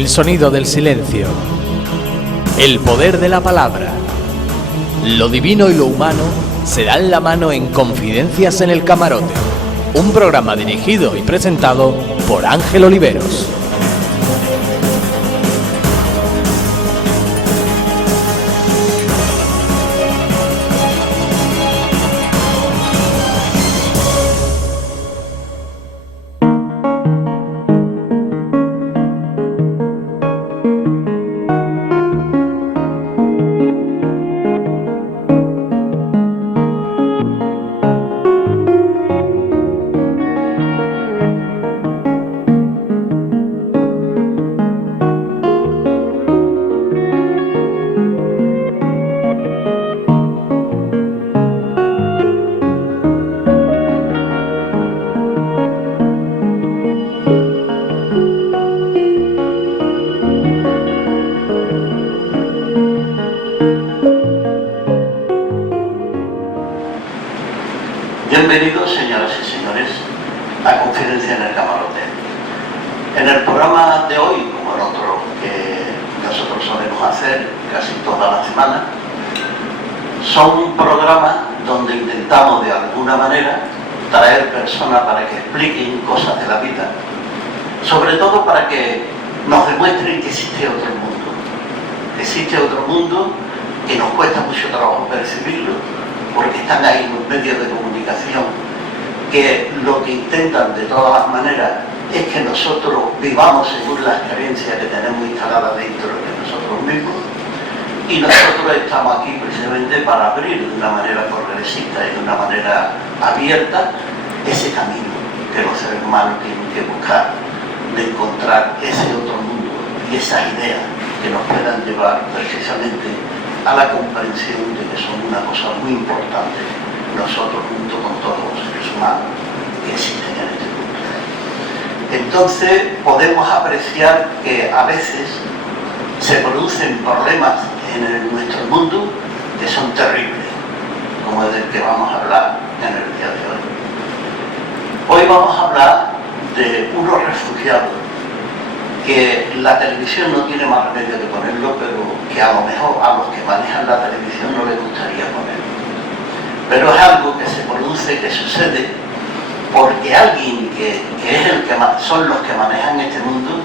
El sonido del silencio. El poder de la palabra. Lo divino y lo humano se dan la mano en Confidencias en el Camarote. Un programa dirigido y presentado por Ángel Oliveros. Bienvenidos, señoras y señores, a Confidencias en el Camarote. En el programa de hoy, como en otro que nosotros solemos hacer casi toda la semana, son programas donde intentamos de alguna manera traer personas para que expliquen cosas de la vida, sobre todo para que nos demuestren que existe otro mundo. Existe otro mundo que nos cuesta mucho trabajo percibirlo, porque están ahí los medios de comunicación que lo que intentan de todas las maneras es que nosotros vivamos según las creencias que tenemos instaladas dentro de nosotros mismos, y nosotros estamos aquí precisamente para abrir de una manera progresista y de una manera abierta ese camino que los seres humanos tienen que buscar, de encontrar ese otro mundo y esas ideas que nos puedan llevar precisamente a la comprensión de que son una cosa muy importante nosotros junto con todos los seres humanos que existen en este mundo. Entonces podemos apreciar que a veces se producen problemas en nuestro mundo que son terribles, como es del que vamos a hablar en el día de hoy. Hoy vamos a hablar de unos refugiados que la televisión no tiene más remedio que ponerlo, pero que a lo mejor a los que manejan la televisión no les gustaría ponerlo. Pero es algo que se produce, que sucede, porque alguien que es el que son los que manejan este mundo,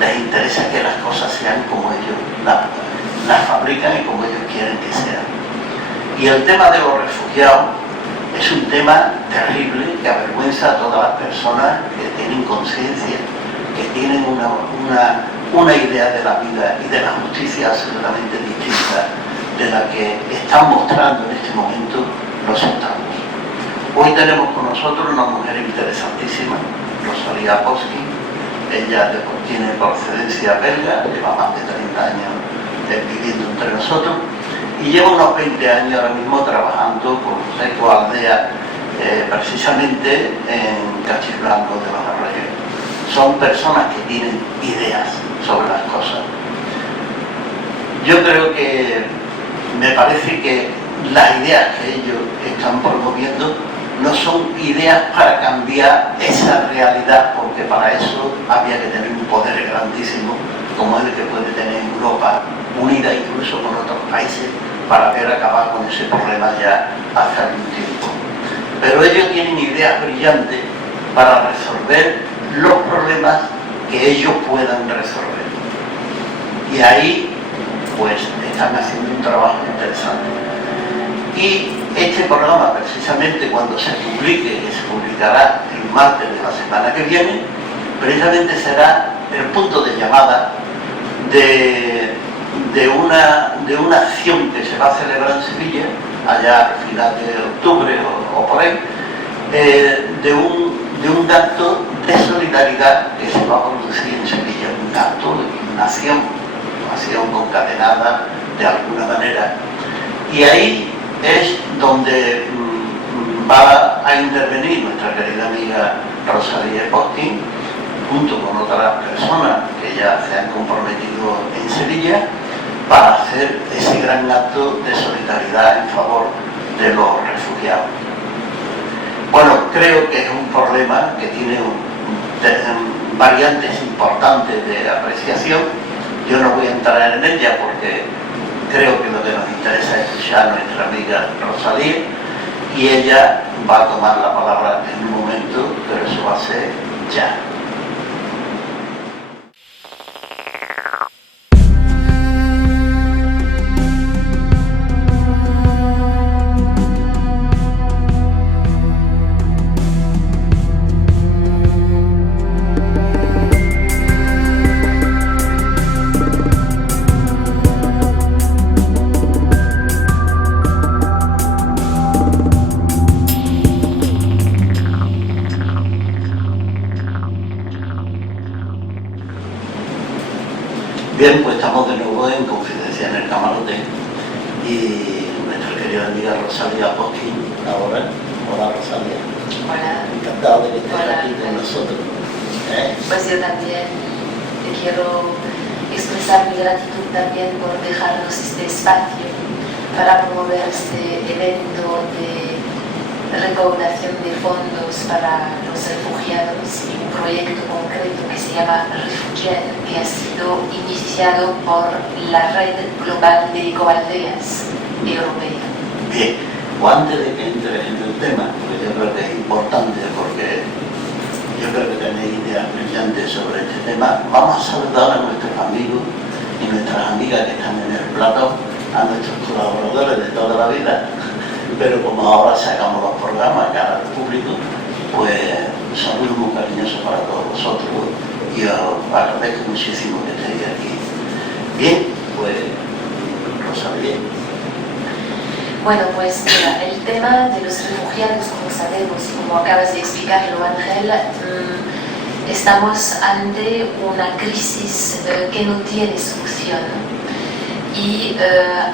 les interesa que las cosas sean como ellos las fabrican y como ellos quieren que sean. Y el tema de los refugiados es un tema terrible que avergüenza a todas las personas que tienen conciencia, que tienen una idea de la vida y de la justicia absolutamente distinta de la que están mostrando en este momento los estados. Hoy tenemos con nosotros una mujer interesantísima, ROSALIE POSKIN. Ella tiene procedencia belga, lleva más de 30 años viviendo entre nosotros y lleva unos 20 años ahora mismo trabajando con los ecoaldeas precisamente en Cachiblanco de los Arroyos. Son personas que tienen ideas sobre las cosas. Yo creo que me parece que las ideas que ellos están promoviendo no son ideas para cambiar esa realidad, porque para eso había que tener un poder grandísimo como el que puede tener Europa, unida incluso con otros países, para haber acabado con ese problema ya hace algún tiempo. Pero ellos tienen ideas brillantes para resolver los problemas que ellos puedan resolver. Y ahí, pues, están haciendo un trabajo interesante. Y este programa, precisamente cuando se publique, que se publicará el martes de la semana que viene, precisamente será el punto de llamada de una acción que se va a celebrar en Sevilla, allá al final de octubre o por ahí, de un acto de solidaridad que se va a producir en Sevilla, un acto de una acción concatenada de alguna manera. Y ahí es donde va a intervenir nuestra querida amiga ROSALIE POSKIN, junto con otras personas que ya se han comprometido en Sevilla, para hacer ese gran acto de solidaridad en favor de los refugiados. Bueno, creo que es un problema que tiene variantes importantes de apreciación. Yo no voy a entrar en ella porque creo que lo que nos interesa es escuchar a nuestra amiga Rosalie, y ella va a tomar la palabra en un momento, pero eso va a ser ya. Bien, pues estamos de nuevo en Confidencias en el Camarote y nuestra querida amiga Rosalie Poskin ahora. Hola Rosalie. Hola. Encantado de que estés aquí con nosotros. Pues yo también te quiero expresar mi gratitud también por dejarnos este espacio para promover este evento de recaudación de fondos para los refugiados y un proyecto concreto que se llama Refugiados, que ha sido iniciado por la Red Global de Ecoaldeas Europea. Bien, pues antes de que entre en el tema, porque yo creo que es importante, porque yo creo que tenéis ideas brillantes sobre este tema, vamos a saludar a nuestros amigos y nuestras amigas que están en el plato, a nuestros colaboradores de toda la vida. Pero como ahora sacamos los programas cara al público, pues un saludo muy cariñoso para todos vosotros y os agradezco muchísimo que estéis aquí. Bien, pues Rosalie. Bueno, pues mira, el tema de los refugiados, como sabemos y como acabas de explicarlo, Ángel, estamos ante una crisis que no tiene solución y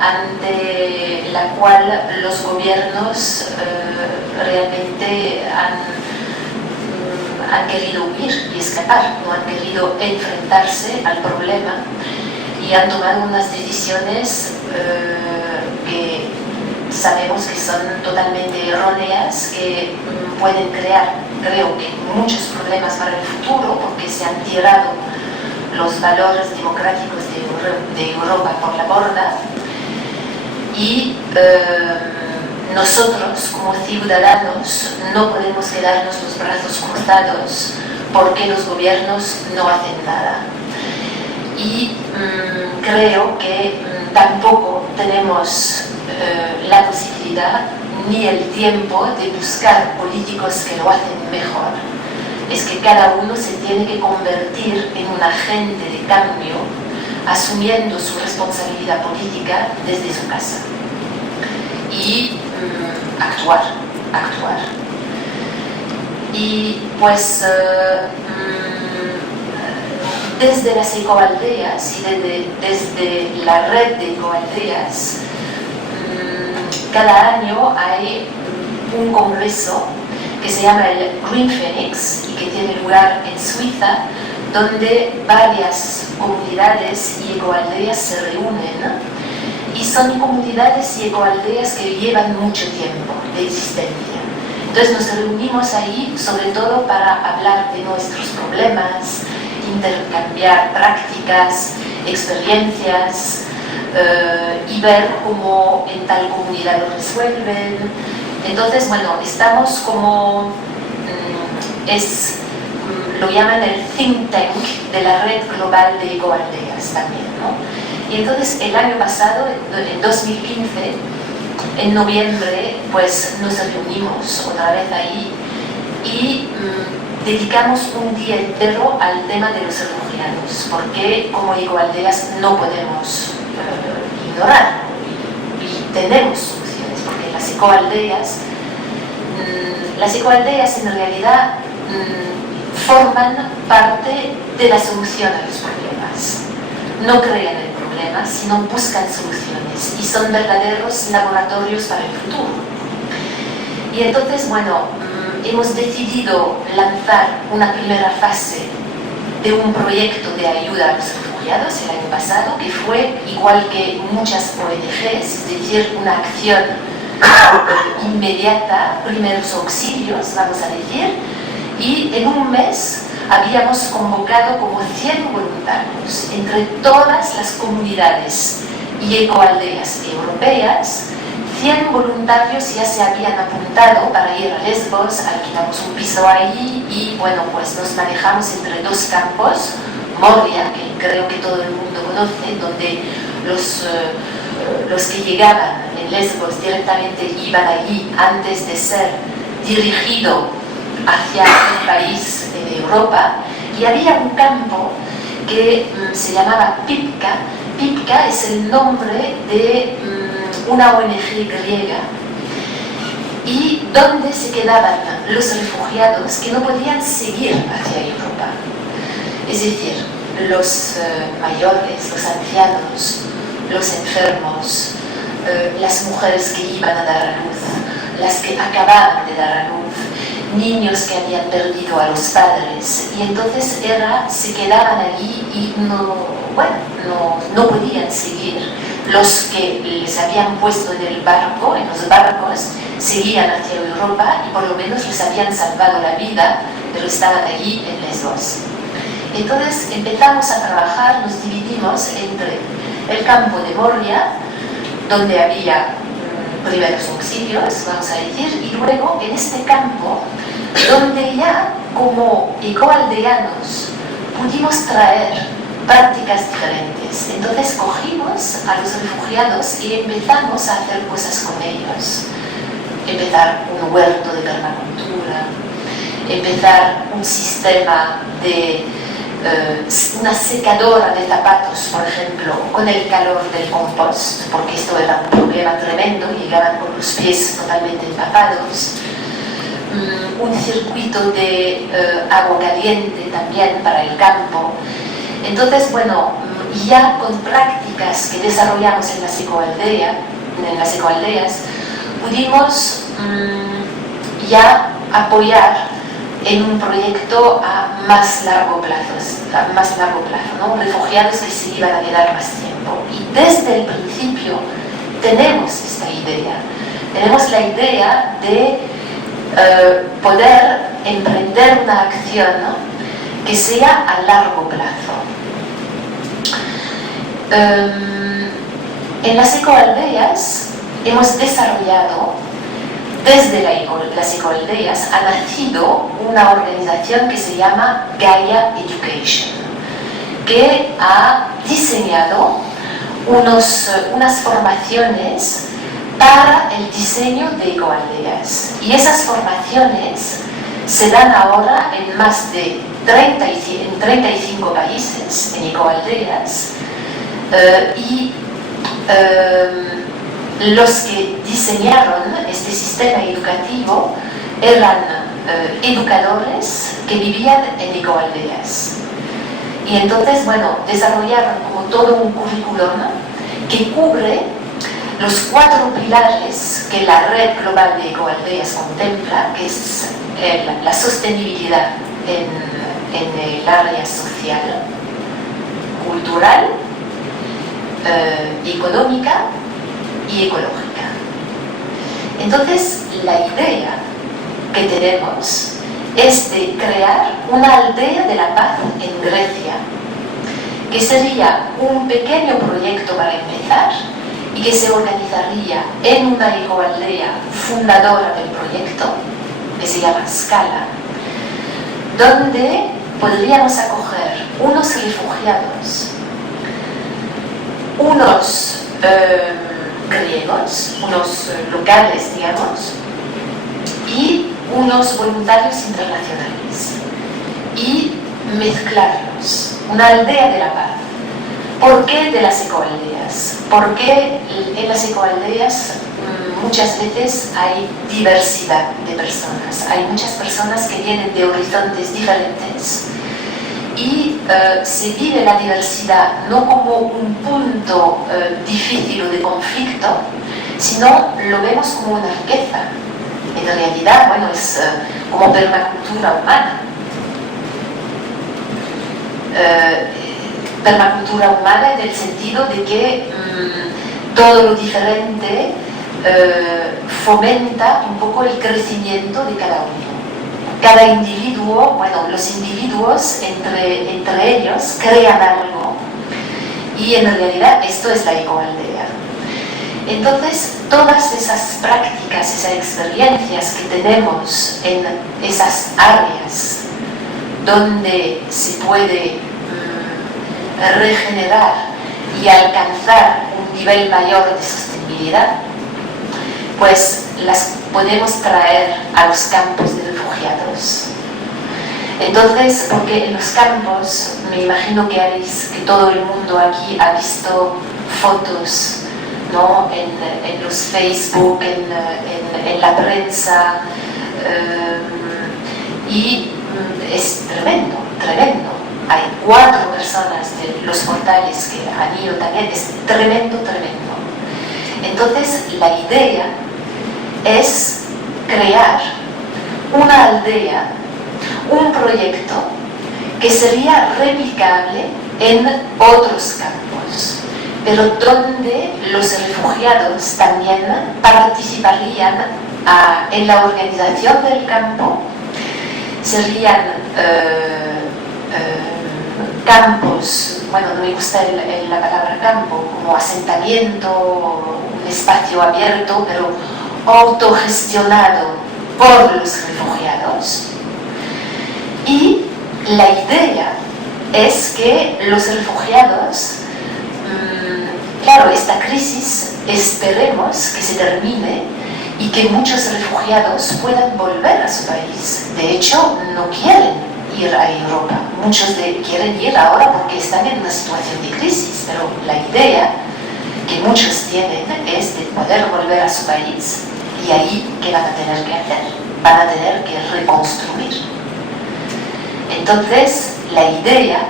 ante la cual los gobiernos realmente han querido huir y escapar, no han querido enfrentarse al problema y han tomado unas decisiones que sabemos que son totalmente erróneas, que pueden crear, creo que, muchos problemas para el futuro, porque se han tirado los valores democráticos de Europa por la borda, y nosotros como ciudadanos no podemos quedarnos los brazos cruzados porque los gobiernos no hacen nada. Y creo que tampoco tenemos la posibilidad ni el tiempo de buscar políticos que lo hacen mejor. Es que cada uno se tiene que convertir en un agente de cambio, asumiendo su responsabilidad política desde su casa y actuar. Y pues desde las ecoaldeas y desde la red de ecoaldeas, cada año hay un congreso que se llama el Green Phoenix y que tiene lugar en Suiza, donde varias comunidades y ecoaldeas se reúnen, y son comunidades y ecoaldeas que llevan mucho tiempo de existencia. Entonces nos reunimos ahí sobre todo para hablar de nuestros problemas, intercambiar prácticas, experiencias, y ver cómo en tal comunidad lo resuelven. Entonces, bueno, estamos como, lo llaman el think tank de la Red Global de Ecoaldeas también, ¿no? Y entonces el año pasado, en 2015, en noviembre, pues nos reunimos otra vez ahí y dedicamos un día entero al tema de los refugiados, porque como ecoaldeas no podemos ignorar y tenemos soluciones, porque las ecoaldeas en realidad forman parte de la solución a los problemas. No crean el problema, sino buscan soluciones y son verdaderos laboratorios para el futuro. Y entonces, bueno, hemos decidido lanzar una primera fase de un proyecto de ayuda a los refugiados el año pasado, que fue, igual que muchas ONGs, es decir, una acción inmediata, primeros auxilios, vamos a decir, y en un mes habíamos convocado como 100 voluntarios entre todas las comunidades y ecoaldeas europeas. 100 voluntarios ya se habían apuntado para ir a Lesbos, alquilamos un piso ahí y bueno, pues nos manejamos entre dos campos, Moria, que creo que todo el mundo conoce, donde los que llegaban en Lesbos directamente iban allí antes de ser dirigido hacia un país de Europa, y había un campo que se llamaba Pipka. Pipka es el nombre de una ONG griega, y donde se quedaban los refugiados que no podían seguir hacia Europa. Es decir, los mayores, los ancianos, los enfermos, las mujeres que iban a dar a luz, las que acababan de dar a luz, niños que habían perdido a los padres, y entonces se quedaban allí y no podían seguir. Los que les habían puesto en los barcos, seguían hacia Europa y por lo menos les habían salvado la vida, pero estaban allí en Lesbos. Entonces empezamos a trabajar, nos dividimos entre el campo de Moria, donde había primeros auxilios, vamos a decir, y luego en este campo, donde ya como ecoaldeanos pudimos traer prácticas diferentes. Entonces cogimos a los refugiados y empezamos a hacer cosas con ellos. Empezar un huerto de permacultura, empezar un sistema de una secadora de zapatos, por ejemplo, con el calor del compost, porque esto era un problema tremendo, llegaban con los pies totalmente empapados. Un circuito de agua caliente también para el campo. Entonces, bueno, ya con prácticas que desarrollamos en las ecoaldeas, pudimos ya apoyar en un proyecto a más largo plazo, ¿no? Refugiados que se iban a quedar más tiempo. Y desde el principio tenemos esta idea. Tenemos la idea de poder emprender una acción, ¿no?, que sea a largo plazo. En las ecoaldeas hemos desarrollado, desde las ecoaldeas ha nacido una organización que se llama Gaia Education, que ha diseñado unas formaciones para el diseño de ecoaldeas. Y esas formaciones se dan ahora en más de 35 países, en ecoaldeas, y los que diseñaron este sistema educativo eran educadores que vivían en ecoaldeas. Y entonces, bueno, desarrollaron como todo un currículum que cubre los 4 pilares que la red global de ecoaldeas contempla, que es la sostenibilidad en el área social, cultural, económica y ecológica. Entonces, la idea que tenemos es de crear una aldea de la paz en Grecia, que sería un pequeño proyecto para empezar y que se organizaría en una ecoaldea fundadora del proyecto, que se llama Scala, donde podríamos acoger unos refugiados, unos griegos, unos locales, digamos, y unos voluntarios internacionales, y mezclarlos, una aldea de la paz. ¿Por qué de las ecoaldeas? Porque en las ecoaldeas muchas veces hay diversidad de personas, hay muchas personas que vienen de horizontes diferentes, y se vive la diversidad no como un punto difícil o de conflicto, sino lo vemos como una riqueza. En realidad, bueno, es como permacultura humana. Permacultura humana en el sentido de que todo lo diferente fomenta un poco el crecimiento de cada uno. cada individuo, bueno, los individuos entre ellos crean algo y en realidad esto es la ecoaldea. Entonces, todas esas prácticas, esas experiencias que tenemos en esas áreas donde se puede regenerar y alcanzar un nivel mayor de sostenibilidad, pues las podemos traer a los campos de refugiados. Entonces, porque en los campos, me imagino que todo el mundo aquí ha visto fotos, ¿no? en los Facebook, en la prensa, y es tremendo, tremendo. Hay 4 personas de los portales que han ido también, es tremendo, tremendo. Entonces, la idea es crear una aldea, un proyecto que sería replicable en otros campos, pero donde los refugiados también participarían en la organización del campo. Serían campos, bueno, no me gusta la palabra campo, como asentamiento, un espacio abierto, pero autogestionado por los refugiados. Y la idea es que los refugiados, claro, esta crisis esperemos que se termine y que muchos refugiados puedan volver a su país. De hecho, no quieren ir a Europa. Muchos quieren ir ahora porque están en una situación de crisis, pero la idea que muchos tienen es de poder volver a su país. Y ahí, ¿qué van a tener que hacer? Van a tener que reconstruir. Entonces, la idea,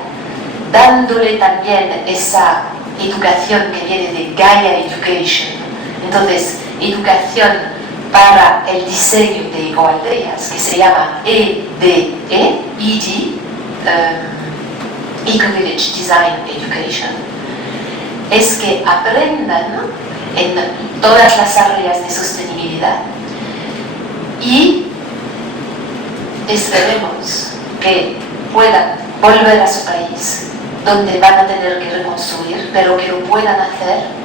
dándole también esa educación que viene de Gaia Education, entonces, educación para el diseño de ecoaldeas, que se llama EDE, Eco-Village Design Education, es que aprendan en todas las áreas de sostenibilidad y esperemos que puedan volver a su país, donde van a tener que reconstruir, pero que lo puedan hacer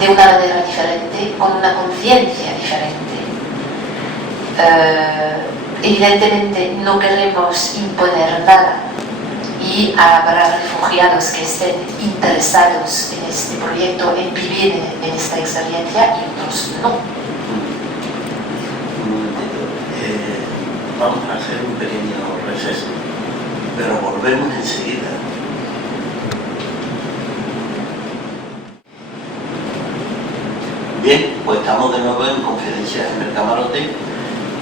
de una manera diferente, con una conciencia diferente. Evidentemente no queremos imponer nada y habrá refugiados que estén interesados en este proyecto, en vivir en esta experiencia y otros no. Un momentito. Vamos a hacer un pequeño receso, pero volvemos enseguida. Bien, pues estamos de nuevo en Confidencias en el Camarote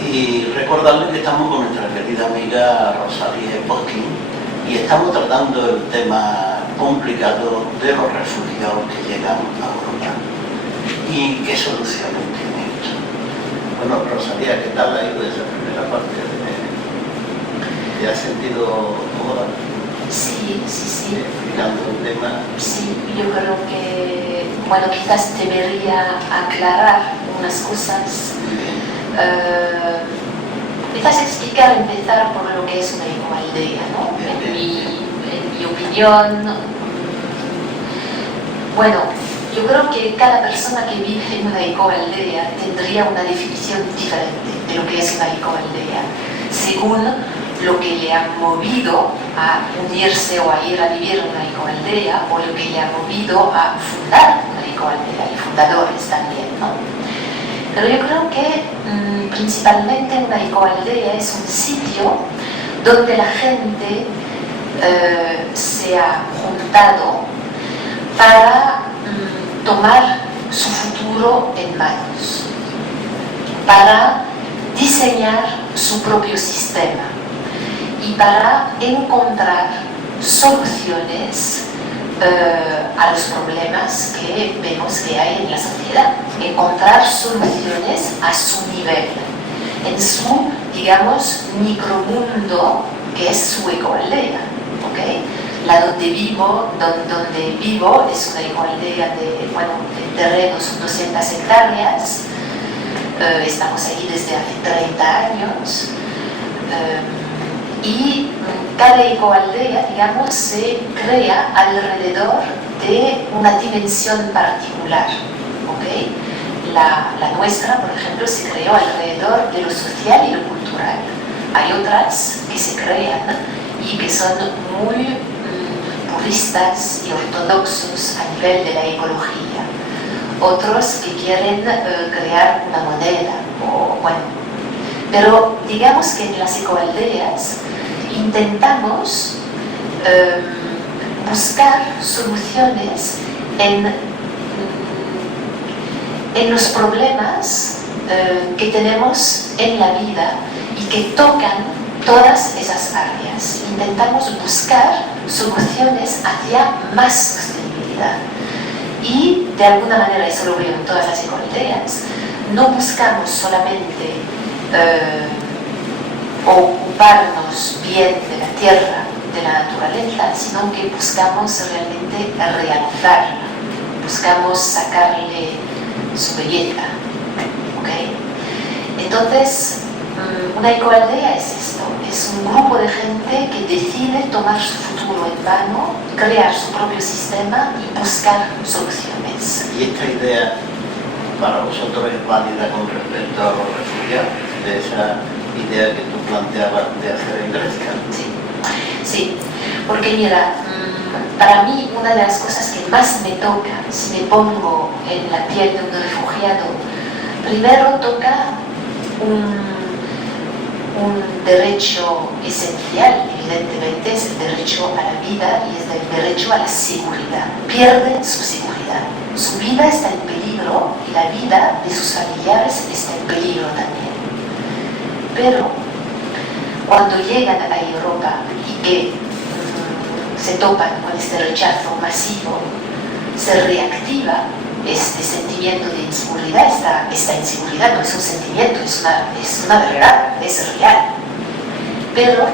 y recordarles que estamos con nuestra querida amiga ROSALIE POSKIN y estamos tratando el tema complicado de los refugiados que llegan a Europa y qué soluciones tiene esto. Bueno, Rosalía, ¿qué tal ha ido esa primera parte? ¿Te has sentido cómoda? Sí. Explicando el tema. Sí, yo creo que, bueno, quizás debería aclarar unas cosas. Quizás empezar por lo que es una ecoaldea, ¿no? En mi opinión, bueno, yo creo que cada persona que vive en una ecoaldea tendría una definición diferente de lo que es una ecoaldea, según lo que le ha movido a unirse o a ir a vivir en una ecoaldea o lo que le ha movido a fundar una ecoaldea, y fundadores también, ¿no? Pero yo creo que principalmente una ecoaldea es un sitio donde la gente se ha juntado para tomar su futuro en manos, para diseñar su propio sistema y para encontrar soluciones a los problemas que vemos que hay en la sociedad, encontrar soluciones a su nivel, en su, digamos, micromundo que es su ecoaldea, ¿okay? La donde vivo es una ecoaldea de terrenos 200 hectáreas, estamos ahí desde hace 30 años, Y cada ecoaldea, digamos, se crea alrededor de una dimensión particular. ¿Okay? La nuestra, por ejemplo, se creó alrededor de lo social y lo cultural. Hay otras que se crean y que son muy puristas y ortodoxos a nivel de la ecología. Otros que quieren crear una moneda, pero digamos que en las ecoaldeas intentamos buscar soluciones en los problemas que tenemos en la vida y que tocan todas esas áreas. Intentamos buscar soluciones hacia más sostenibilidad. Y de alguna manera, eso lo veo en todas las ecoaldeas, no buscamos solamente ocuparnos bien de la tierra, de la naturaleza, sino que buscamos realmente realzarla, buscamos sacarle su belleza. ¿Okay? Entonces, una ecoaldea es esto, es un grupo de gente que decide tomar su futuro en mano, crear su propio sistema y buscar soluciones. ¿Y esta idea para vosotros es válida con respecto a los refugiados, de esa idea que tú planteabas de hacer en Grecia? Sí, porque mira, para mí una de las cosas que más me toca, si me pongo en la piel de un refugiado, primero toca un derecho esencial, evidentemente, es el derecho a la vida y es el derecho a la seguridad. Pierden su seguridad, su vida está en peligro y la vida de sus familiares está en peligro también. Pero cuando llegan a Europa y que se topan con este rechazo masivo, se reactiva este sentimiento de inseguridad. Esta inseguridad no es un sentimiento, es una verdad, es real. Pero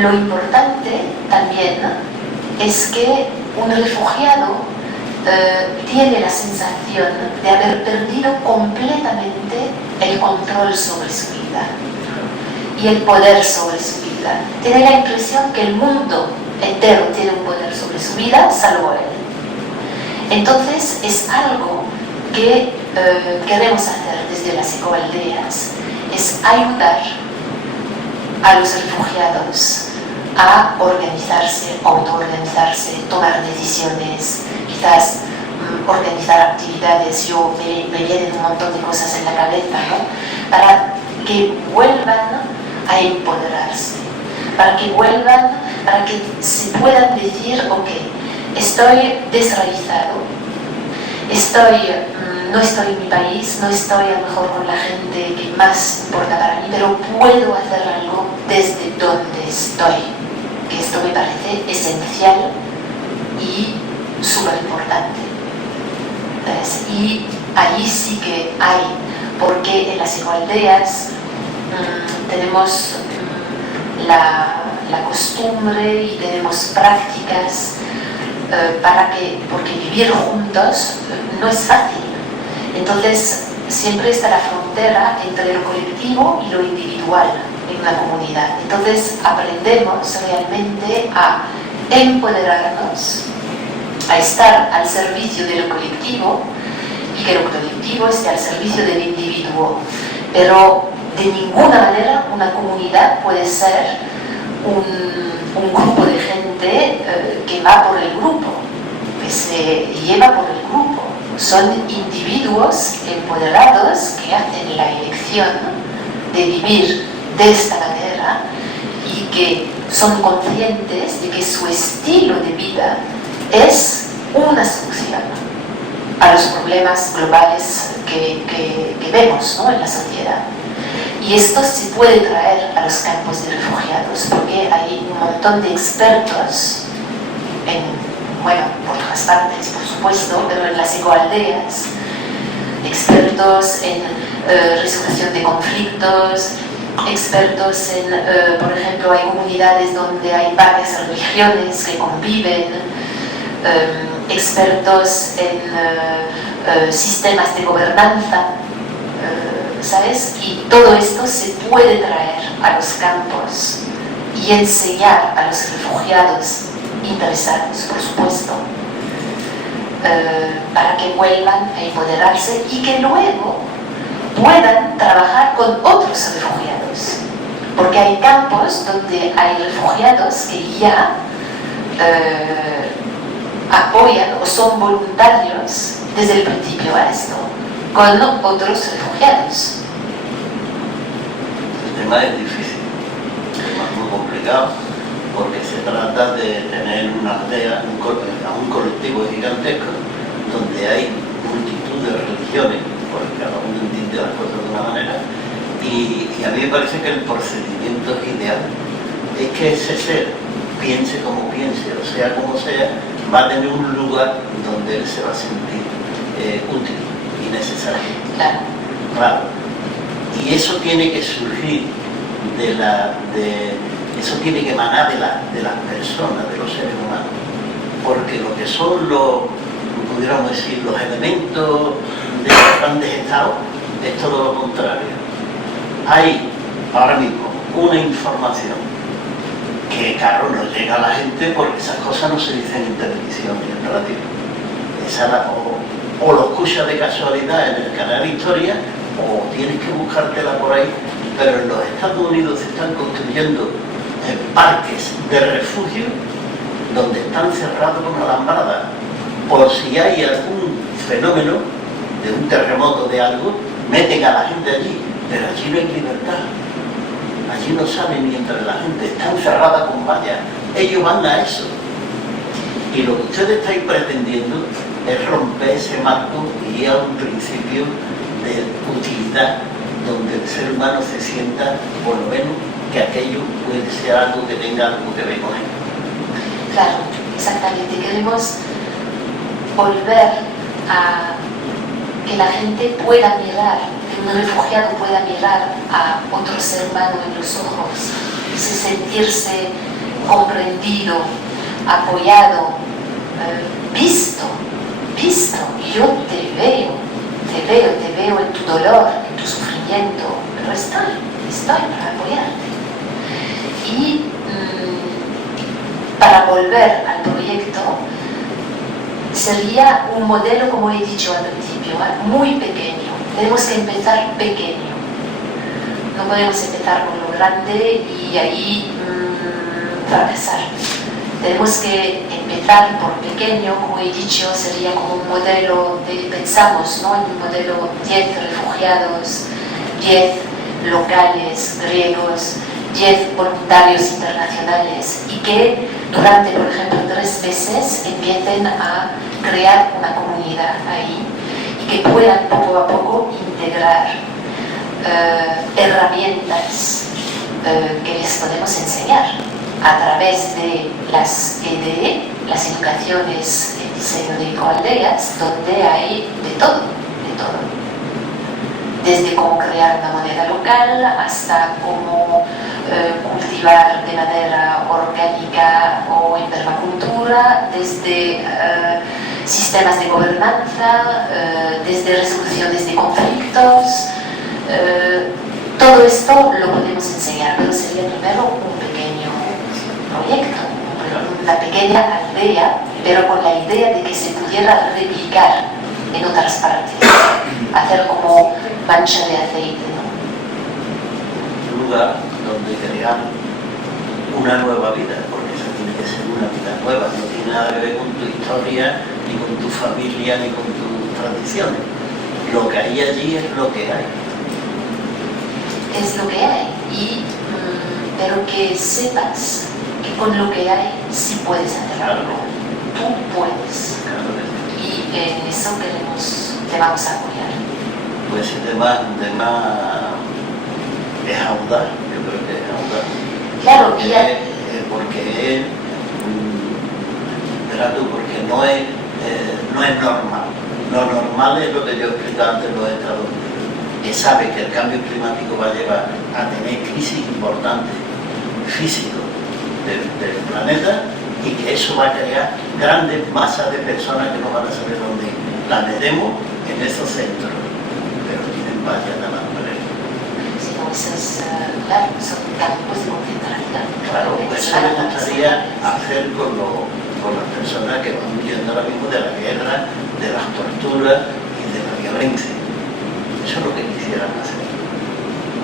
lo importante también es que un refugiado tiene la sensación de haber perdido completamente el control sobre su vida y el poder sobre su vida. Tiene la impresión que el mundo entero tiene un poder sobre su vida, salvo él. Entonces es algo que queremos hacer desde las ecoaldeas, es ayudar a los refugiados a organizarse, autoorganizarse, tomar decisiones, quizás organizar actividades. Me vienen un montón de cosas en la cabeza, ¿no? Para que vuelvan a empoderarse, para que se puedan decir, ok, estoy desraizado, no estoy en mi país, no estoy a lo mejor con la gente que más importa para mí, pero puedo hacer algo desde donde estoy, que esto me parece esencial y súper importante. Y allí sí que hay, porque en las ecoaldeas tenemos la costumbre y tenemos prácticas porque vivir juntos no es fácil. Entonces siempre está la frontera entre lo colectivo y lo individual en una comunidad. Entonces aprendemos realmente a empoderarnos, a estar al servicio de lo colectivo y que lo colectivo esté al servicio del individuo. Pero de ninguna manera una comunidad puede ser un grupo de gente que va por el grupo, que se lleva por el grupo. Son individuos empoderados que hacen la elección de vivir de esta manera y que son conscientes de que su estilo de vida es una solución a los problemas globales que vemos, ¿no?, en la sociedad. Y esto se puede traer a los campos de refugiados, porque hay un montón de expertos por otras partes, por supuesto, pero en las ecoaldeas, expertos en resolución de conflictos, expertos en, por ejemplo, hay comunidades donde hay varias religiones que conviven, expertos en sistemas de gobernanza, ¿sabes? Y todo esto se puede traer a los campos y enseñar a los refugiados interesados, por supuesto, para que vuelvan a empoderarse y que luego puedan trabajar con otros refugiados. Porque hay campos donde hay refugiados que ya apoyan o son voluntarios desde el principio a esto, con otros refugiados. El tema es difícil, el tema es muy complicado, porque se trata de tener una aldea, un colectivo gigantesco, donde hay multitud de religiones, porque cada uno entiende las cosas de una manera, y a mí me parece que el procedimiento ideal es que ese ser, piense como piense, o sea como sea, va a tener un lugar donde él se va a sentir útil y necesario. Claro. Y eso tiene que surgir eso tiene que emanar de las personas, de los seres humanos, porque lo que son pudiéramos decir, los elementos de los grandes estados es todo lo contrario. Hay ahora mismo una información que, claro, no llega a la gente porque esas cosas no se dicen en televisión ni en radio. O lo escuchas de casualidad en el canal Historia, o tienes que buscártela por ahí. Pero en los Estados Unidos se están construyendo parques de refugio donde están cerrados con alambradas por si hay algún fenómeno de un terremoto de algo, meten a la gente allí, pero allí no hay libertad, allí no salen ni entre la gente, están cerradas con vallas, ellos van a eso. Y lo que ustedes estáis pretendiendo es romper ese marco y ir a un principio de utilidad, donde el ser humano se sienta, por lo menos, que aquello puede ser algo que tenga algo que ver con él. Claro, exactamente. Queremos volver a que la gente pueda mirar, que un refugiado pueda mirar a otro ser humano en los ojos y sentirse comprendido, apoyado, visto. Yo te veo en tu dolor, en tu sufrimiento, pero estoy para apoyarte. Y para volver al proyecto, sería un modelo, como he dicho al principio, muy pequeño. Tenemos que empezar pequeño. No podemos empezar con lo grande y ahí fracasar. Tenemos que empezar por pequeño, como he dicho, sería como un modelo pensamos, ¿no? En un modelo 10 refugiados, 10 locales griegos, 10 voluntarios internacionales y que durante, por ejemplo, 3 meses empiecen a crear una comunidad ahí y que puedan poco a poco integrar herramientas que les podemos enseñar a través de las EDE, las educaciones en diseño de ecoaldeas, donde hay de todo. Desde cómo crear una moneda local hasta cómo cultivar de manera orgánica o en permacultura, desde sistemas de gobernanza, desde resoluciones de conflictos. Todo esto lo podemos enseñar, pero sería primero un pequeño proyecto, una pequeña aldea, pero con la idea de que se pudiera replicar en otras partes, hacer como mancha de aceite, ¿no? Un lugar donde crear una nueva vida, porque esa tiene que ser una vida nueva, no tiene nada que ver con tu historia, ni con tu familia, ni con tus tradiciones. Lo que hay allí es lo que hay. Es lo que hay, pero que sepas que con lo que hay sí puedes hacer algo. Tú puedes. Claro. Y en eso te vamos a apoyar. Pues ese tema es audaz, yo creo que es audaz. Claro, porque no es normal. Lo normal es lo que yo explicaba antes en los Estados Unidos, que sabe que el cambio climático va a llevar a tener crisis importantes físicos del planeta y que eso va a crear grandes masas de personas que no van a saber dónde ir. Las veremos en esos centros, pero tienen vallas de la naturaleza. esos, claro, son campos de concentración. Claro, eso me gustaría hacer con las personas que van huyendo ahora mismo de la guerra, de las torturas y de la violencia. Eso es lo que quisieran hacer.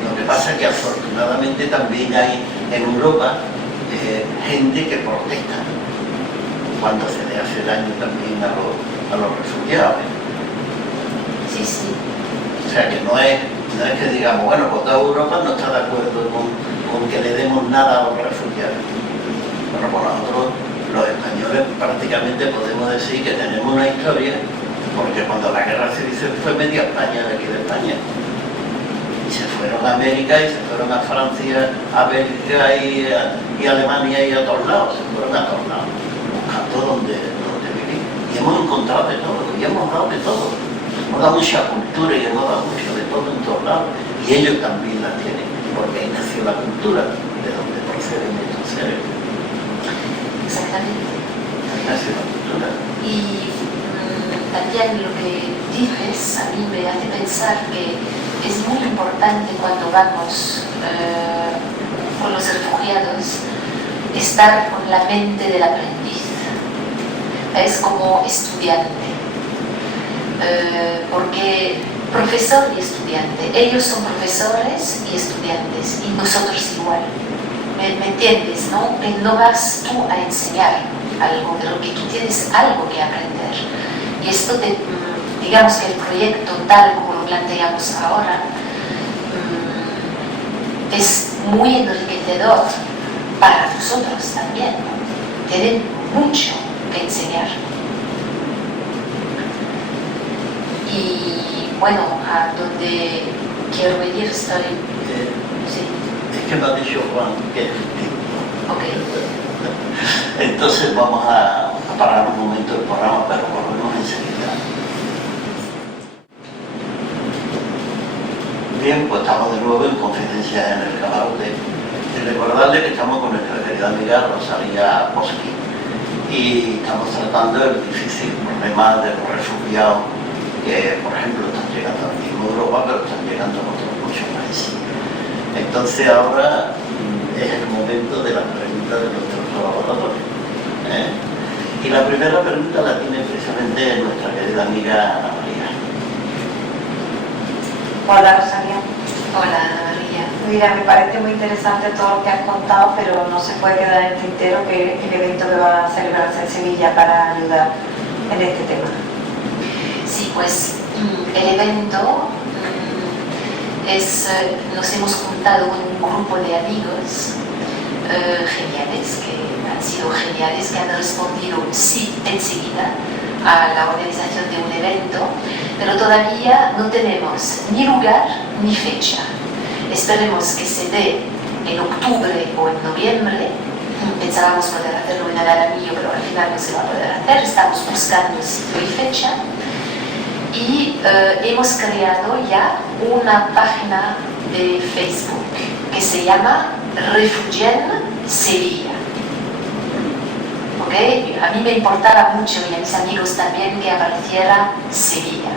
Lo que pasa es que afortunadamente también hay en Europa gente que protesta cuando se le hace daño también a los refugiados. Sí, sí. O sea que no es que digamos, bueno, pues toda Europa no está de acuerdo con que le demos nada a los refugiados. Bueno, pues nosotros, los españoles, prácticamente podemos decir que tenemos una historia, porque cuando la guerra civil se fue media España de aquí de España. Y se fueron a América y se fueron a Francia, a Bélgica y a Alemania y a todos lados, se fueron a todos lados, buscando donde vivir. Y hemos encontrado de todo, y hemos dado de todo. Hemos dado mucha cultura y hemos dado mucho de todo en todos lados. Y ellos también la tienen, porque ahí nació la cultura, de donde proceden estos seres. Exactamente. Ahí nació la cultura. Y también lo que dices a mí me hace pensar que es muy importante cuando vamos con los refugiados estar con la mente del aprendiz. Es como estudiante. Porque profesor y estudiante, ellos son profesores y estudiantes y nosotros igual. ¿Me entiendes? ¿No? Que no vas tú a enseñar algo, pero que tú tienes algo que aprender. Y esto, digamos que el proyecto tal como lo planteamos ahora, es muy enriquecedor para nosotros también, ¿no? Tienen mucho que enseñar. Y bueno, a donde quiero venir estoy... sí. Es que me ha dicho Juan que es distinto. Ok. Entonces vamos a parar un momento el programa, pero volvemos enseguida. Bien, pues estamos de nuevo en Confidencias en el Camarote. Y recordarle que estamos con nuestra querida amiga ROSALIE POSKIN y estamos tratando el difícil problema de los refugiados que, por ejemplo, están llegando a Europa, pero están llegando a otros muchos países. Entonces ahora es el momento de las preguntas de nuestros colaboradores. Y la primera pregunta la tiene precisamente nuestra querida amiga Ana María. Hola, Rosalía. Hola, María. Mira, me parece muy interesante todo lo que has contado, pero no se puede quedar en el tintero que el evento que va a celebrarse en Sevilla para ayudar en este tema. Sí, pues el evento nos hemos juntado con un grupo de amigos geniales, que han sido geniales, que han respondido sí enseguida a la organización de un evento, pero todavía no tenemos ni lugar ni fecha. Esperemos que se dé en octubre o en noviembre. Pensábamos poder hacerlo en el año, pero al final no se va a poder hacer. Estamos buscando sitio y fecha. Y hemos creado ya una página de Facebook que se llama Refugiados Sevilla. ¿Okay? A mí me importaba mucho y a mis amigos también que apareciera Sevilla,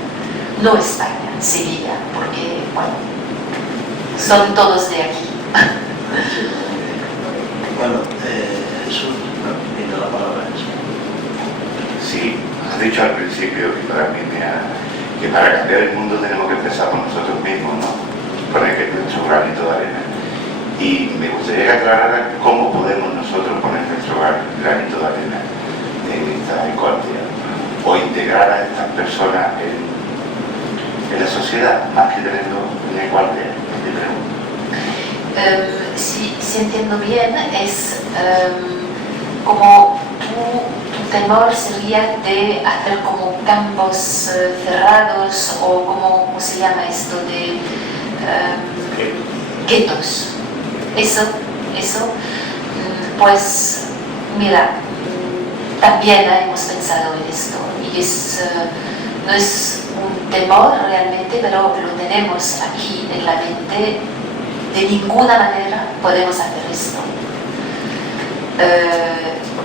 no España, Sevilla, porque bueno, son todos de aquí. Bueno, Jesús, tiene la palabra Jesús. Sí, has dicho al principio que para mí que para cambiar el mundo tenemos que empezar por nosotros mismos, ¿no? Poner que nuestro granito de arena. Y me gustaría que aclararan cómo podemos nosotros poner nuestro granito de arena en esta ecuación o integrar a estas personas en la sociedad, más que tenerlo en ecuación. Si entiendo bien, es como tu temor sería de hacer como campos cerrados o como se llama esto de guetos. Eso, pues mira, también hemos pensado en esto y no es un temor realmente, pero lo tenemos aquí en la mente. De ninguna manera podemos hacer esto.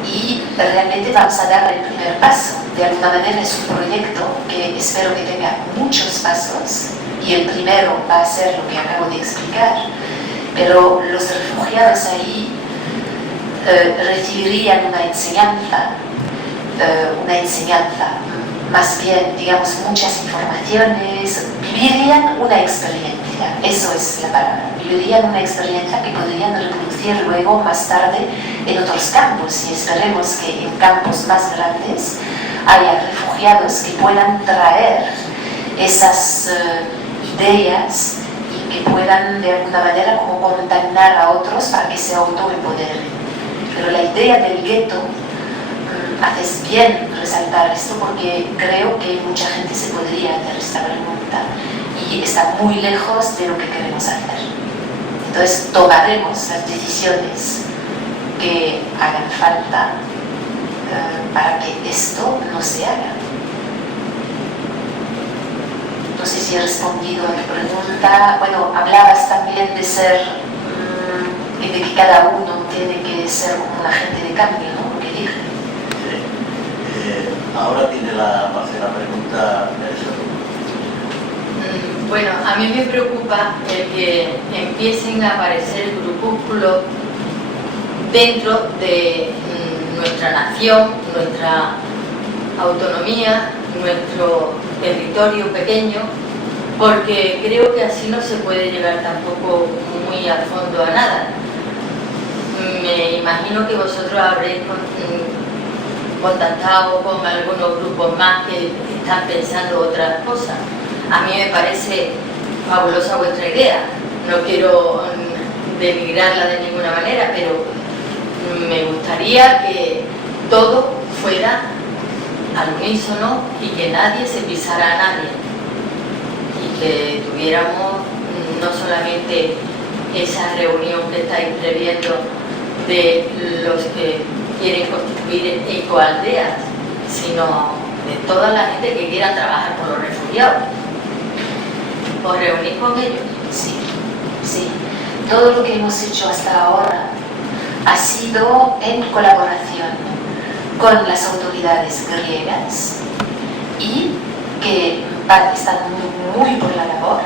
Y realmente vamos a dar el primer paso. De alguna manera es un proyecto que espero que tenga muchos pasos y el primero va a ser lo que acabo de explicar, pero los refugiados ahí recibirían una enseñanza, más bien, digamos, muchas informaciones, vivirían una experiencia, eso es la palabra, vivirían una experiencia que podrían reproducir luego más tarde en otros campos, y esperemos que en campos más grandes haya refugiados que puedan traer esas ideas y que puedan de alguna manera como contaminar a otros para que se autoempoderen. Pero la idea del gueto, haces bien resaltar esto porque creo que mucha gente se podría hacer esta pregunta y está muy lejos de lo que queremos hacer. Entonces tomaremos las decisiones que hagan falta para que esto no se haga. No sé si he respondido a tu pregunta. Bueno, hablabas también de ser, de que cada uno tiene que ser como un agente de cambio, ¿no? Lo que dije. Ahora tiene la pregunta Bueno, a mí me preocupa el que empiecen a aparecer grupúsculos dentro de nuestra nación, nuestra autonomía, nuestro territorio pequeño, porque creo que así no se puede llegar tampoco muy al fondo a nada. Me imagino que vosotros habréis contactado con algunos grupos más que están pensando otras cosas. A mí me parece fabulosa vuestra idea, no quiero denigrarla de ninguna manera, pero me gustaría que todo fuera al unísono y que nadie se pisara a nadie y que tuviéramos no solamente esa reunión que estáis previendo de los que quieren constituir ecoaldeas, sino de toda la gente que quiera trabajar con los refugiados. ¿Os reunís con ellos? Sí, sí. Todo lo que hemos hecho hasta ahora ha sido en colaboración con las autoridades griegas y que están muy por la labor,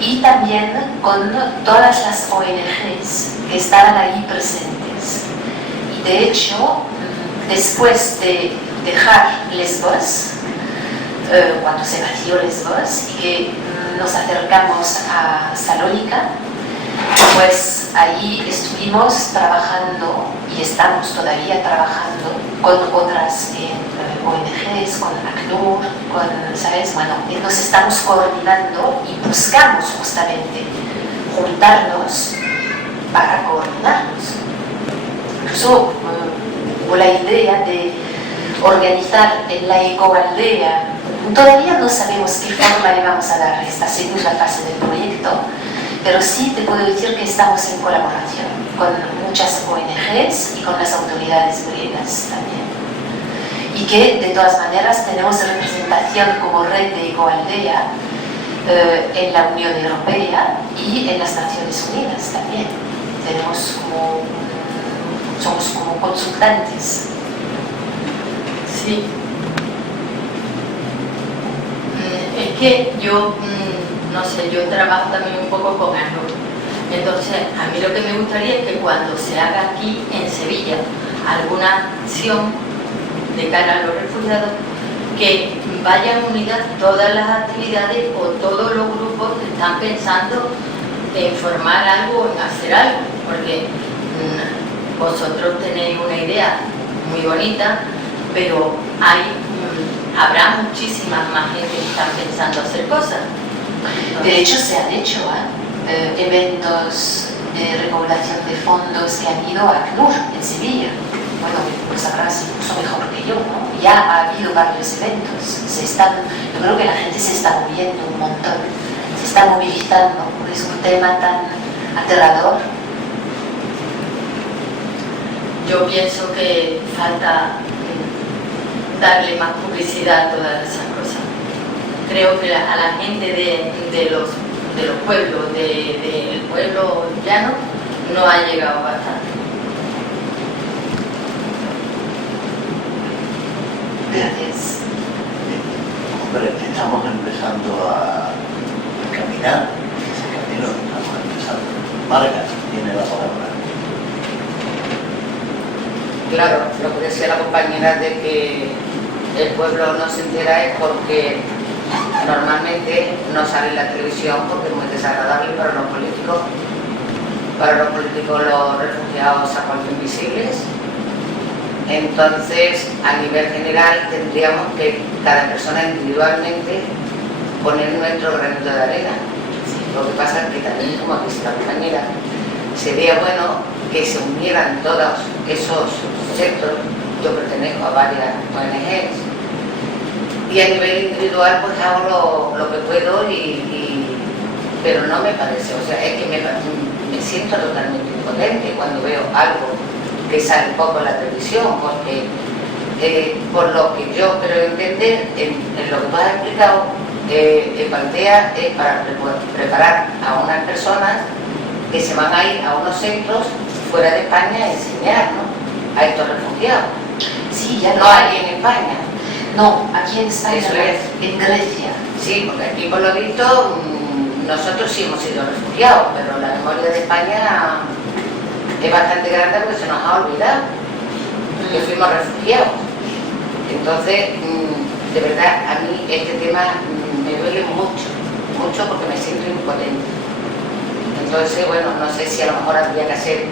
y también con todas las ONGs que estaban ahí presentes. Y de hecho, después de dejar Lesbos, cuando se vació Lesbos y que nos acercamos a Salónica, pues ahí estuvimos trabajando y estamos todavía trabajando con otras ONGs, con ACNUR, ¿sabes? Bueno, nos estamos coordinando y buscamos justamente juntarnos para coordinarnos. Incluso hubo la idea de organizar en la ecoaldea. Todavía no sabemos qué forma le vamos a dar a esta segunda fase del proyecto, pero sí te puedo decir que estamos en colaboración con muchas ONGs y con las autoridades griegas también. Y que de todas maneras tenemos representación como red de ecoaldea en la Unión Europea y en las Naciones Unidas también. Somos como consultantes. Sí. Es que yo, no sé, yo trabajo también un poco con ACNUR. Entonces, a mí lo que me gustaría es que cuando se haga aquí en Sevilla alguna acción de cara a los refugiados, que vayan unidas todas las actividades o todos los grupos que están pensando en formar algo, en hacer algo, porque vosotros tenéis una idea muy bonita, pero habrá muchísimas más gente que están pensando hacer cosas. De hecho, se han hecho eventos de recaudación de fondos que han ido a ACNUR en Sevilla. Bueno, pues sabrás incluso mejor que yo, ¿no? Ya ha habido varios eventos. Yo creo que la gente se está moviendo un montón, se está movilizando. Es un tema tan aterrador. Yo pienso que falta darle más publicidad a todas esas cosas. Creo que a la gente de los pueblos, del pueblo llano, no ha llegado bastante. Gracias. Hombre, estamos empezando a terminar, ese camino estamos empezando. Marga tiene la palabra. Claro, lo que decía la compañera de que el pueblo no se entera es porque normalmente no sale en la televisión porque es muy desagradable para los políticos. Para los políticos los refugiados se han vuelto invisibles. Entonces, a nivel general, tendríamos que cada persona individualmente poner nuestro granito de arena. Lo que pasa es que también, como dice la compañera, sería bueno que se unieran todos esos sectores. Yo pertenezco a varias ONGs y a nivel individual pues hago lo que puedo, pero no me parece, o sea, es que me siento totalmente impotente cuando veo algo que sale poco en la televisión, porque por lo que yo creo entender, en lo que tú has explicado, plantea es para preparar a unas personas que se van a ir a unos centros fuera de España a enseñar, ¿no?, a estos refugiados. Sí, ya no hay en España. No, aquí en España, eso es. En Grecia. Sí, porque aquí por lo visto nosotros sí hemos sido refugiados, pero la memoria de España es bastante grande porque se nos ha olvidado que fuimos refugiados. Entonces, de verdad, a mí este tema me duele mucho, mucho porque me siento impotente. Entonces, bueno, no sé si a lo mejor habría que hacer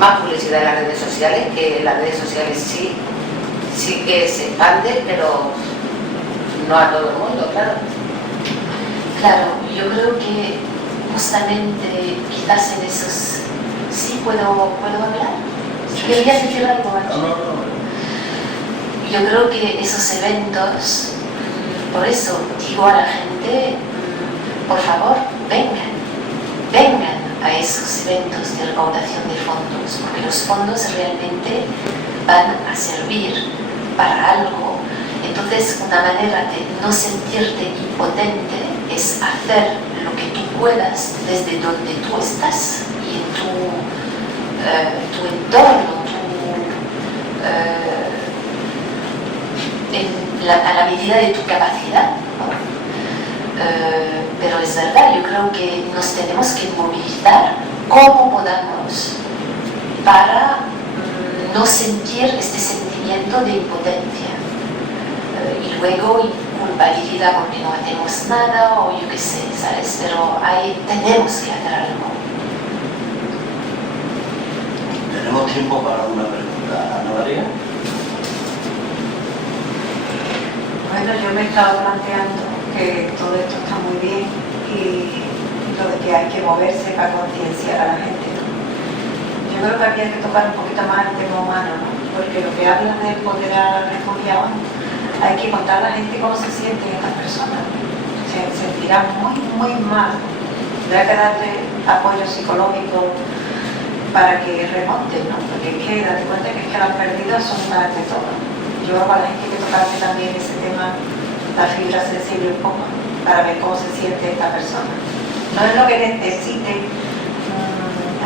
más publicidad en las redes sociales, que en las redes sociales sí que se expande, pero no a todo el mundo, claro. Claro, yo creo que justamente quizás en esos... ¿Sí? ¿Puedo hablar? ¿Querías decir algo aquí? No. Yo creo que esos eventos, por eso digo a la gente, por favor, vengan a esos eventos de recaudación de fondos, porque los fondos realmente van a servir para algo. Entonces, una manera de no sentirte impotente es hacer lo que tú puedas desde donde tú estás y en tu entorno, a la medida de tu capacidad, ¿no? Pero es verdad, yo creo que nos tenemos que movilizar como podamos para no sentir este sentimiento de impotencia y luego culpabilidad porque no hacemos nada o yo qué sé, ¿sabes? Pero tenemos que hacer algo. Tenemos tiempo para una pregunta. Ana María. Bueno, yo me he estado planteando que todo esto está muy bien y lo de que hay que moverse para concienciar a la gente, ¿no? Yo creo que había que tocar un poquito más el tema humano, ¿no? Porque lo que hablan de empoderar a refugiados, hay que contar a la gente cómo se sienten estas personas. Se sentirán muy, muy mal. Habrá que darle apoyo psicológico para que remonten, ¿no? Porque es que date cuenta que lo han perdido son más de todo. Yo creo que a la gente hay que tocarle también ese tema, la fibra sensible un poco, para ver cómo se siente esta persona. No es lo que necesite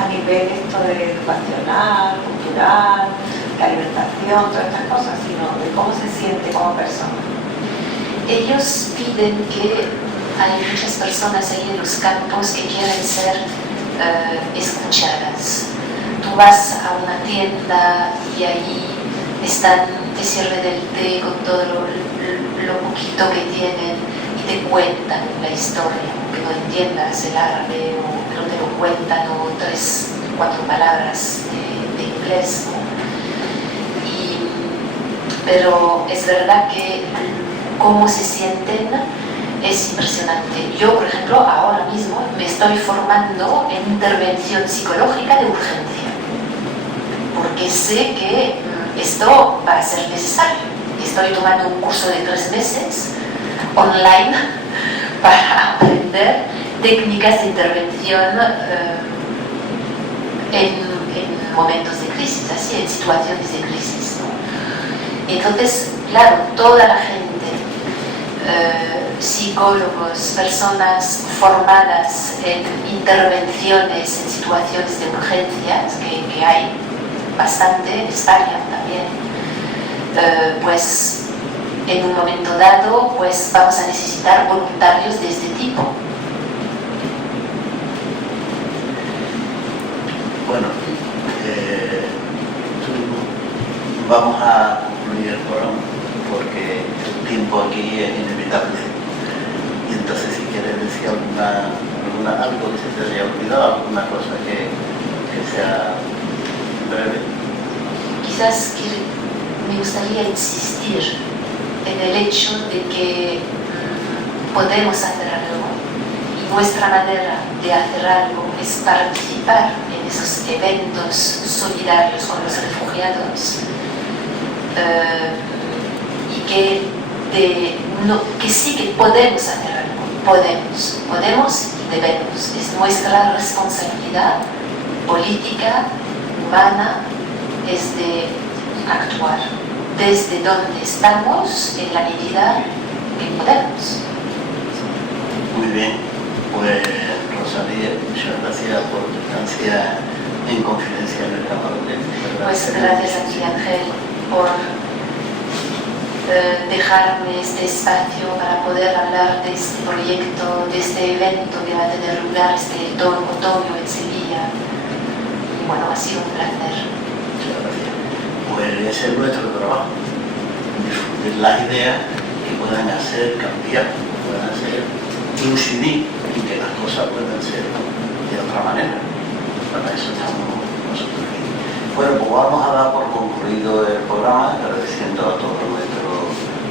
a nivel esto de educacional, cultural, de alimentación, todas estas cosas, sino de cómo se siente como persona. Ellos piden que hay muchas personas ahí en los campos que quieren ser escuchadas. Tú vas a una tienda y ahí te sirven el té con todo lo poquito que tienen y te cuentan la historia, aunque no entiendas el árabe, pero te lo cuentan, o 3-4 palabras de inglés, ¿no? Pero es verdad que cómo se sienten es impresionante. Yo, por ejemplo, ahora mismo me estoy formando en intervención psicológica de urgencia, porque sé que esto va a ser necesario. Estoy tomando un curso de 3 meses online para aprender técnicas de intervención en momentos de crisis, así, en situaciones de crisis, ¿no? Entonces, claro, toda la gente, psicólogos, personas formadas en intervenciones en situaciones de urgencias, que hay bastante en España también, pues en un momento dado pues vamos a necesitar voluntarios de este tipo. vamos a concluir el programa porque el tiempo aquí es inevitable. Y entonces, si quieres decir algo que se te haya olvidado, alguna cosa que sea breve. Quizás me gustaría insistir en el hecho de que podemos hacer algo, y nuestra manera de hacer algo es participar en esos eventos solidarios con los refugiados, y que sí que podemos hacer algo, podemos y debemos. Es nuestra responsabilidad política, humana, es de actuar desde donde estamos en la medida que podemos. Muy bien, pues Rosalía, muchas gracias por tu estancia en Confidencia en el Camarote. Pues gracias a ti, Ángel, por dejarme este espacio para poder hablar de este proyecto, de este evento que va a tener lugar este otoño en Sevilla. Y bueno, ha sido un placer. Muchas gracias. Pues ese es nuestro trabajo, difundir las ideas que puedan hacer cambiar, que puedan hacer incidir en que las cosas puedan ser de otra manera. Para eso estamos nosotros aquí. Bueno, pues vamos a dar por concluido el programa, agradeciendo a todos nuestros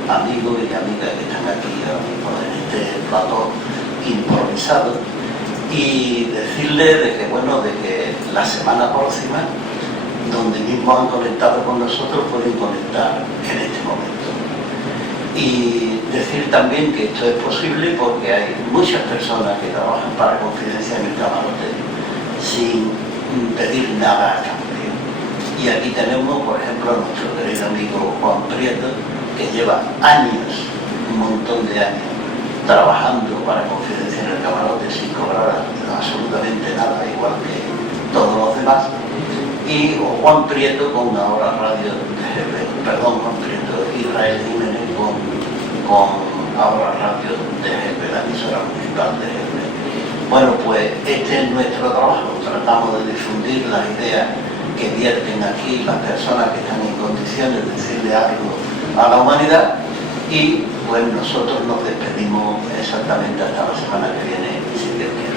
amigos y amigas que están aquí ahora mismo en este plató improvisado, y decirles de que la semana próxima, donde mismo han conectado con nosotros, pueden conectar en este momento. Y decir también que esto es posible porque hay muchas personas que trabajan para Confidencia en el Camarote sin pedir nada a cambio. Y aquí tenemos, por ejemplo, a nuestro querido amigo Juan Prieto, que lleva años, un montón de años, trabajando para Confidencia en el Camarote sin cobrar absolutamente nada, igual que todos los demás. Y Juan Prieto con ahora radio Juan Prieto, Israel Jiménez con ahora radio de la emisora municipal de Jefe. Bueno, pues este es nuestro trabajo, tratamos de difundir las ideas que vierten aquí las personas que están en condiciones de decirle algo a la humanidad, y pues nosotros nos despedimos exactamente hasta la semana que viene, si Dios quiere.